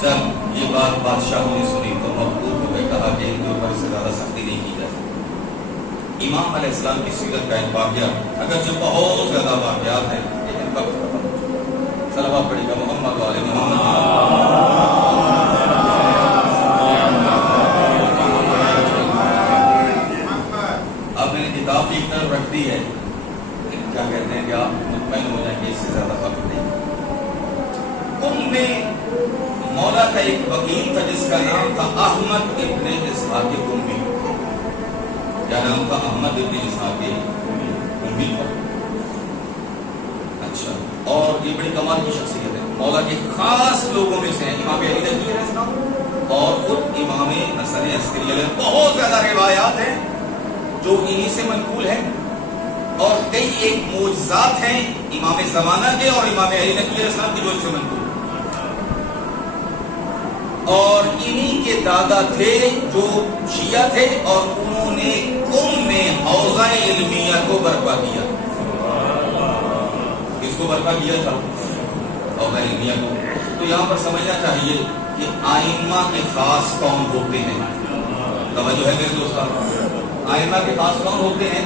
جب یہ بات بادشاہوں نے سنی تو مبہوت ہو گئے، کہا کہ ان کے اوپر سے زیادہ سختی نہیں کی جا سکتی۔ امام علیہ السلام کی سیرت کا ایک واقعہ، اگرچہ بہت زیادہ واقعات ہیں لیکن وقت ختم ہو چکا۔ صلوات پڑھیے گا محمد و آل محمد۔ اب میں نے کتاب کی طرف رکھ دی ہے، کیا کہتے ہیں کہ آپ مطمئن ہو جائیں کہ اس سے زیادہ وقت نہیں۔ کم میں مولا کا ایک وکیل تھا جس کا نام تھا احمد ابن اسحاق کمی۔ کیا نام تھا؟ احمد ابن اسحاق کمی۔ اچھا، اور یہ بڑی کمال کی شخصیت ہے، مولا کے خاص لوگوں میں سے ہیں۔ امام علی نقوی علیہ السلام اور خود امام حسن عسکری علیہ، بہت زیادہ روایات ہیں جو انہی سے منقول ہیں، اور کئی ایک معجزات ہیں امام زمانہ کے اور امام علی نقوی علیہ السلام کی جو اس سے منقول، اور انہی کے دادا تھے جو شیعہ تھے اور انہوں نے قم میں حوضہ علمیہ کو برپا کیا۔ کس کو برپا کیا تھا؟ حوضہ علمیہ کو۔ تو یہاں پر سمجھنا چاہیے کہ آئمہ کے خاص کون ہوتے ہیں؟ توجہ ہے میرے دوستان، آئمہ کے خاص کون ہوتے ہیں؟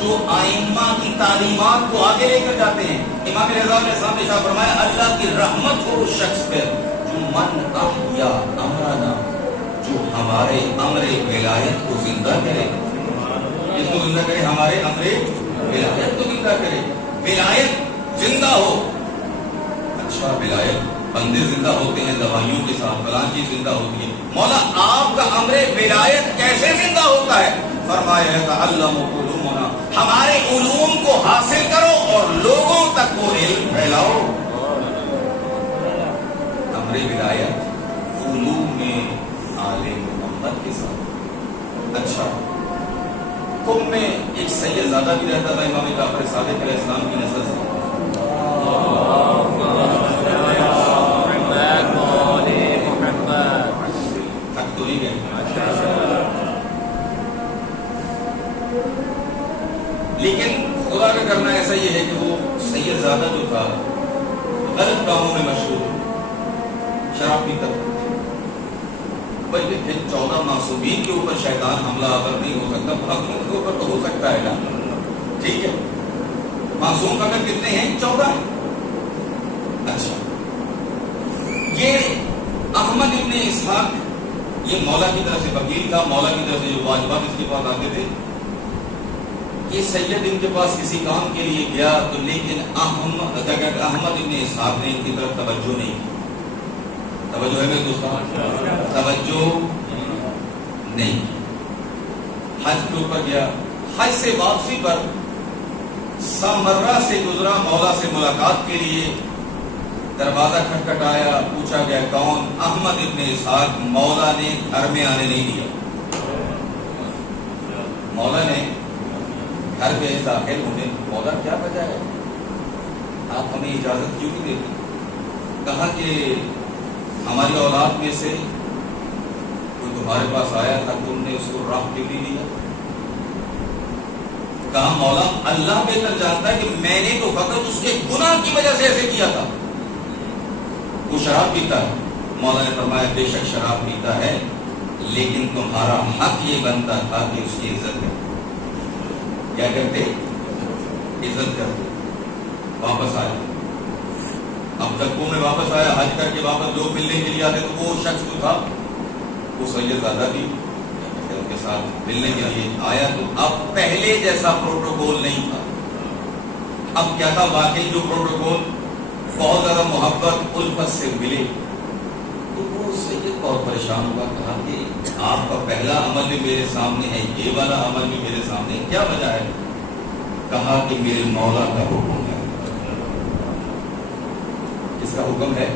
جو آئمہ کی تعلیمات کو آگے لے کر جاتے ہیں۔ امام رضا علیہ السلام نے ارشاد فرمایا اللہ کی رحمت ہو اس شخص پر جو من احیا امرنا، جو ہمارے امر ولایت کو زندہ کرے۔ اس کو زندہ کرے، ہمارے امر ولایت کو زندہ کرے۔ ولایت زندہ ہو، اچھا ولایت بندے زندہ ہوتے ہیں دوائیوں کے ساتھ، فلاں چیز زندہ ہوتی ہے۔ مولا آپ کا امر ولایت کیسے زندہ ہوتا ہے؟ فرمایا ہے تعلموا علومنا، ہمارے علوم کو حاصل کرو اور لوگوں تک وہ علم پھیلاؤ۔ امر ولایت علوم میں آل محمد کے ساتھ۔ اچھا، قم میں ایک سید زادہ بھی رہتا تھا امام جعفر صادق علیہ السلام کی نسل سے۔ تھک تو نہیں گئے؟ لیکن خدا کا کرنا ایسا یہ ہے کہ وہ سید زادہ جو تھا غلط کاموں میں مشہور، شراب پیتا تھا۔ بلکہ 14 معصومین کے اوپر شیطان حملہ آور نہیں ہو سکتا، باقیوں کے اوپر تو ہو سکتا ہے نا، ٹھیک ہے؟ معصوم فقط کتنے ہیں؟ 14 ہیں۔ اچھا، یہ احمد ابن اسحاق یہ مولا کی طرف سے وکیل تھا، مولا کی طرف سے جو واجبات اس کے پاس آتے تھے۔ یہ سید ان کے پاس کسی کام کے لیے گیا تو لیکن احمد ابن اسحاق نے ان کی طرف توجہ نہیں کی۔ توجہ ہے میرے دوستان؟ توجہ نہیں۔ حج کے اوپر گیا، حج سے واپسی پر سامرہ سے گزرا، مولا سے ملاقات کے لیے دروازہ کھٹکھٹایا، پوچھا گیا کون؟ احمد ابن اسحاق۔ مولا نے گھر میں آنے نہیں دیا، مولا نے گھر میں داخل ہونے۔ مولا کیا وجہ ہے، آپ ہمیں اجازت کیوں نہیں دیتے؟ کہا کہ ہماری اولاد میں سے کوئی تمہارے پاس آیا تھا، تم نے اس کو راہ کیوں نہیں دیا؟ کہا مولا اللہ بہتر جانتا ہے کہ میں نے تو فقط اس کے گناہ کی وجہ سے ایسے کیا تھا، وہ شراب پیتا ہے۔ مولا نے فرمایا بے شک شراب پیتا ہے، لیکن تمہارا حق یہ بنتا تھا کہ اس کی عزت کرتے۔ کیا کرتے؟ عزت کرتے۔ واپس آئے، اب جب وہ میں واپس آیا حج کر کے واپس، لوگ ملنے کے لیے آتے تو وہ شخص جو تھا وہ سید زادہ بھی ان کے ساتھ ملنے کے لیے آیا تو اب پہلے جیسا پروٹوکول نہیں تھا. اب کیا تھا واقعی جو پروٹوکول بہت زیادہ محبت الفت سے ملے. تو وہ سید بہت پریشان ہوا, کہا کہ آپ کا پہلا عمل بھی میرے سامنے ہے, یہ والا عمل بھی میرے سامنے ہے, کیا وجہ ہے؟ کہا کہ میرے مولا کا حکم ہے. کس کا حکم ہے؟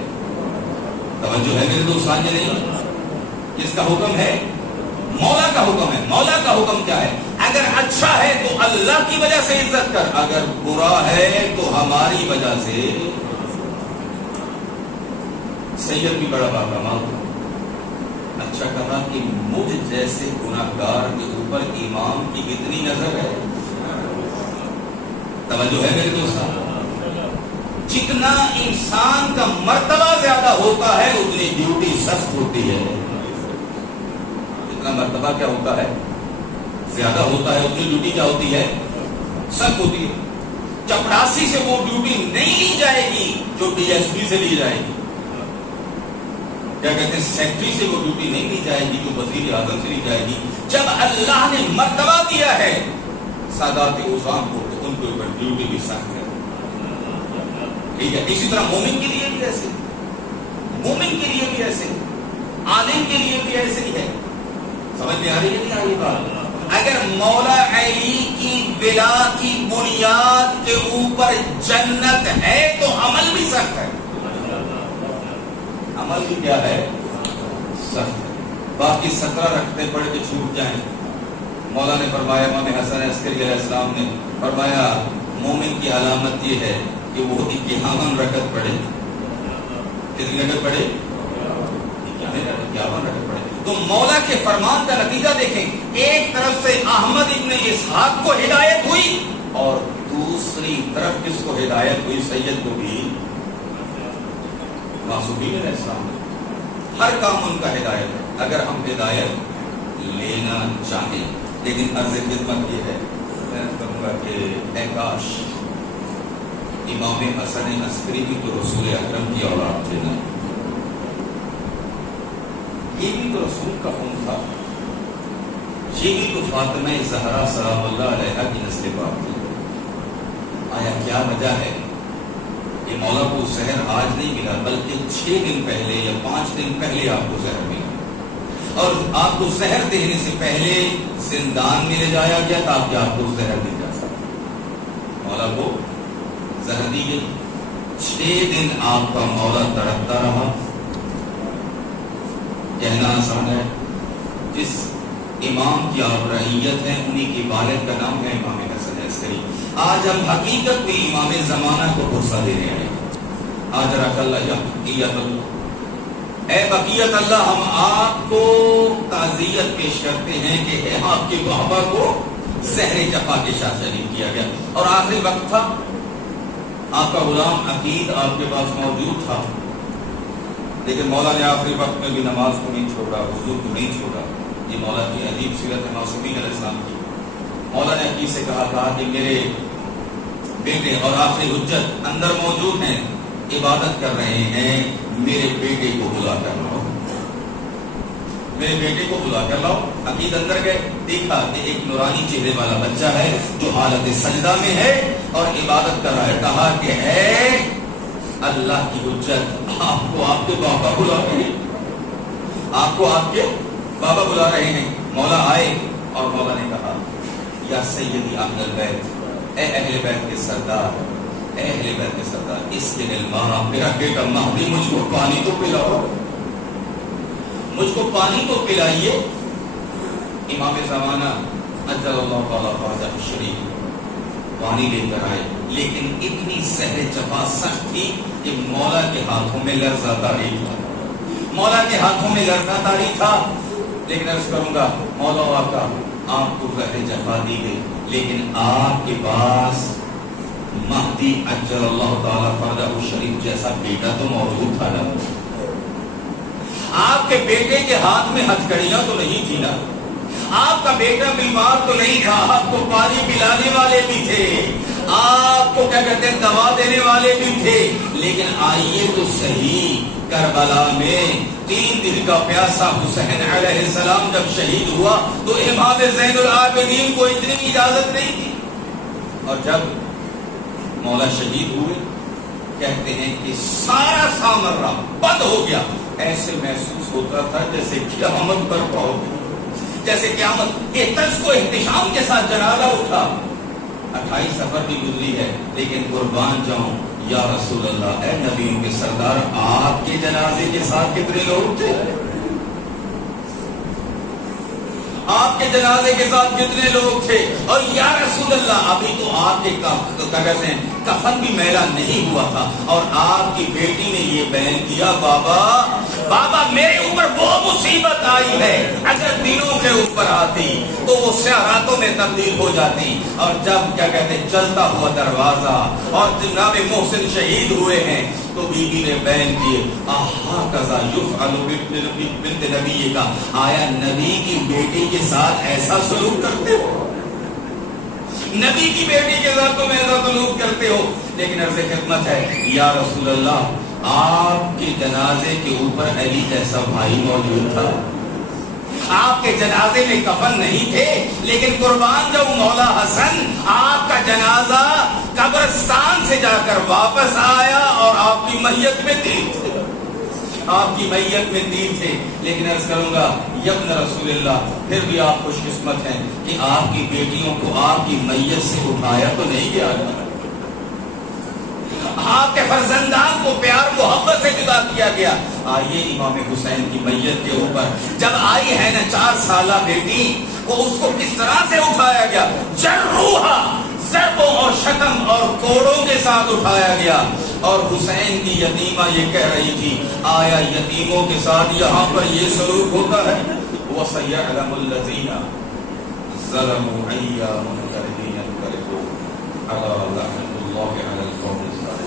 توجہ ہے میرے دوست سمجھ نہیں. کس کا حکم ہے؟ مولا کا حکم ہے. مولا کا حکم کیا ہے؟ اگر اچھا ہے تو اللہ کی وجہ سے عزت کر, اگر برا ہے تو ہماری وجہ سے. سید بھی بڑا باکمال تھا. اچھا کہا کہ مجھ جیسے گناہگار کے اوپر امام کی کتنی نظر ہے. توجہ ہے میرے دوستان. جتنا انسان کا مرتبہ زیادہ ہوتا ہے اتنی ڈیوٹی سخت ہوتی ہے. جتنا مرتبہ کیا ہوتا ہے زیادہ ہوتا ہے اتنی ڈیوٹی کیا ہوتی ہے سخت ہوتی ہے. چپڑاسی سے وہ ڈیوٹی نہیں لی جائے گی جو ڈی ایس پی سے لی جائے گی. کیا کہتے ہیں سیکٹری سے وہ ڈیوٹی نہیں لی جائے گی جو وزیر اعظم سے لی جائے گی. جب اللہ نے مرتبہ دیا ہے سادات عظام کو تو ان کے اوپر ڈیوٹی بھی سخت ہے. ٹھیک ہے. اسی طرح مومن کے لیے بھی ایسے, مومن کے لیے بھی ایسے, عالم کے لیے بھی ایسے ہی ہے. سمجھ میں آ رہی ہے نہیں آ رہی بات؟ اگر مولا علی کی ولا کی بنیاد کے اوپر جنت ہے تو عمل بھی سخت ہے. عمل بھی کیا ہے سخت. باقی 17 رکھتے پڑے کہ چھوٹ جائیں. مولا نے فرمایا, امام حسن عسکری علیہ السلام نے فرمایا مومن کی علامت یہ ہے کہ وہ 51 رکعت پڑھے. کتنی رکعت پڑھے؟ 51 رکعت پڑھے. تو مولا کے فرمان کا نتیجہ دیکھیں, ایک طرف سے احمد ابن اسحاق کو ہدایت ہوئی اور دوسری طرف کس کو ہدایت ہوئی؟ سید کو بھی. معصومین علیہ السلام ہر کام ان کا ہدایت ہے اگر ہم ہدایت لینا چاہیں. لیکن عرض خدمت یہ ہے, میں کہوں گا کہ اے کاش امام حسن عسکری بھی تو رسول اکرم کی اولاد تھے نا, یہ بھی تو رسول کا خون تھا, یہ بھی تو فاطمہ زہرا سلام اللہ علیہا کی نسل پاک تھی. آیا کیا وجہ ہے کہ مولا کو زہر آج نہیں ملا بلکہ 6 دن پہلے یا 5 دن پہلے آپ کو زہر ملا, اور آپ کو زہر دینے سے پہلے زندان میں لے جایا گیا تاکہ آپ کو زہر دی جا سکے. مولا کو زہر دی گئی, 6 دن آپ کا مولا تڑپتا رہا. کہنا آسان ہے, جس امام کی آپ رعیت ہیں انہی کے والد کا نام ہے امام حسن عسکری. آج ہم حقیقت میں امام زمانہ کو غصہ دے رہے ہیں. آج رکھ اللہ یا بقیت اللہ, اے بقیت اللہ, ہم آپ کو تعزیت پیش کرتے ہیں کہ آپ کے بابا کو زہر جفا کے شاہ شریف کیا گیا اور آخری وقت تھا, آپ کا غلام عقید آپ کے پاس موجود تھا, لیکن مولا نے آخری وقت میں بھی نماز کو نہیں چھوڑا, وضو کو نہیں چھوڑا. یہ مولا کی عجیب سیرت ہے معصومین علیہ السلام کی. مولا نے عقید سے کہا کہ میرے بیٹے اور آخری حجت اندر موجود ہیں, عبادت کر رہے ہیں, میرے بیٹے کو بلا کر لاؤ, میرے بیٹے کو بلا کر لاؤ. عقید اندر گئے, دیکھا کہ ایک نورانی چہرے والا بچہ ہے جو حالت سجدہ میں ہے اور عبادت کر رہا ہے. کہا کہ ہے اللہ کی حجت, آپ کو آپ کے بابا بلا رہے ہیں, آپ کو آپ کے بابا بلا رہے ہیں. مولا آئے اور مولا نے کہا یا سیدی اہل البیت, اے اہل بیت کے سردار, اے اہل بیت کے سردار, اس کے دل ماں میرا بیٹا مہدی مجھ کو پانی تو پلاؤ, مجھ کو پانی تو پلائیے. امام زمانہ اجل اللہ تعالیٰ فرجہ شریف پانی لے کر آئے, لیکن اتنی زہر جفا سخت تھی کہ مولا کے ہاتھوں میں لرزہ طاری تھا, مولا کے ہاتھوں میں لرزہ طاری تھا. لیکن عرض کروں گا مولا آقا آپ کو زہر جفا دی گئی, لیکن آپ کے پاس مہدی اجل اللہ تعالیٰ فرجہ شریف جیسا بیٹا تو موجود تھا نا. آپ کے بیٹے کے ہاتھ میں ہتھکڑیاں تو نہیں تھی نا, آپ کا بیٹا بیمار تو نہیں تھا, آپ کو پانی پلانے والے بھی تھے, آپ کو کیا کہتے ہیں دوا دینے والے بھی تھے. لیکن آئیے تو صحیح, کربلا میں 3 دن کا پیاسا حسین علیہ السلام جب شہید ہوا تو امام زین العابدین کو اتنی اجازت نہیں تھی، اور جب مولا شہید ہوئے کہتے ہیں کہ سارا سامرا بند ہو گیا، ایسے محسوس ہوتا تھا جیسے قیامت برپا ہو گئی، جیسے قیامت کے تج کو احتشام کے ساتھ جنازہ اٹھا۔ 28 سفر بھی گزری ہے، لیکن قربان جاؤں یا رسول اللہ، اے نبیوں کے سردار، آپ کے جنازے کے ساتھ کتنے لوگ تھے؟ آپ کے جنازے کے ساتھ کتنے لوگ تھے؟ اور یا رسول اللہ، ابھی تو آپ کے کاغذ ہیں کفن بھی میلا نہیں ہوا تھا، اور آپ کی بیٹی نے یہ بیان کیا، بابا میرے اوپر وہ مصیبت آئی ہے، اگر دنوں کے اوپر آتی تو وہ سیاہ راتوں میں تبدیل ہو جاتی۔ اور جب کیا کہتے ہیں چلتا ہوا دروازہ اور جناب محسن شہید ہوئے ہیں تو بی بی نے بیان کیے، آہا کذا یفعل بنت نبی کا، آیا نبی کی بیٹی کے ساتھ ایسا سلوک کرتے ہو؟ نبی کی بیٹی کے ساتھ تم ایسا سلوک کرتے ہو؟ لیکن عرض خدمت ہے یا رسول اللہ، آپ کے جنازے کے اوپر علی جیسا بھائی موجود تھا، آپ کے جنازے میں کفن نہیں تھے، لیکن قربان جاؤں مولا حسن، آپ کا جنازہ قبرستان سے جا کر واپس آیا اور آپ کی میت میں تین تھے، آپ کی میت میں تین تھے۔ لیکن عرض کروں گا یبن رسول اللہ، پھر بھی آپ خوش قسمت ہیں کہ آپ کی بیٹیوں کو آپ کی میت سے اٹھایا تو نہیں گیا، آپ کے فرزندان کو پیار محبت سے جدا کیا گیا۔ آئیے امام حسین کی میت کے اوپر جب آئی ہے نا 4 سالہ بیٹی، وہ اس کو کس طرح سے اٹھایا گیا، جروحا، ضربوں اور شتم اور کوڑوں کے ساتھ اٹھایا گیا۔ اور حسین کی یتیمہ یہ کہہ رہی تھی، آیا یتیموں کے ساتھ یہاں پر یہ سلوک ہوتا ہے؟ وَسَيَعْلَمُ الَّذِينَ ظَلَمُوا أَيَّ مُنْقَلِبٍ يَنقَلِبُونَ عَلَىٰ رَحْمَةِ اللَّهِ عَلَى الْقَوْمِ الظَّالِمِينَ۔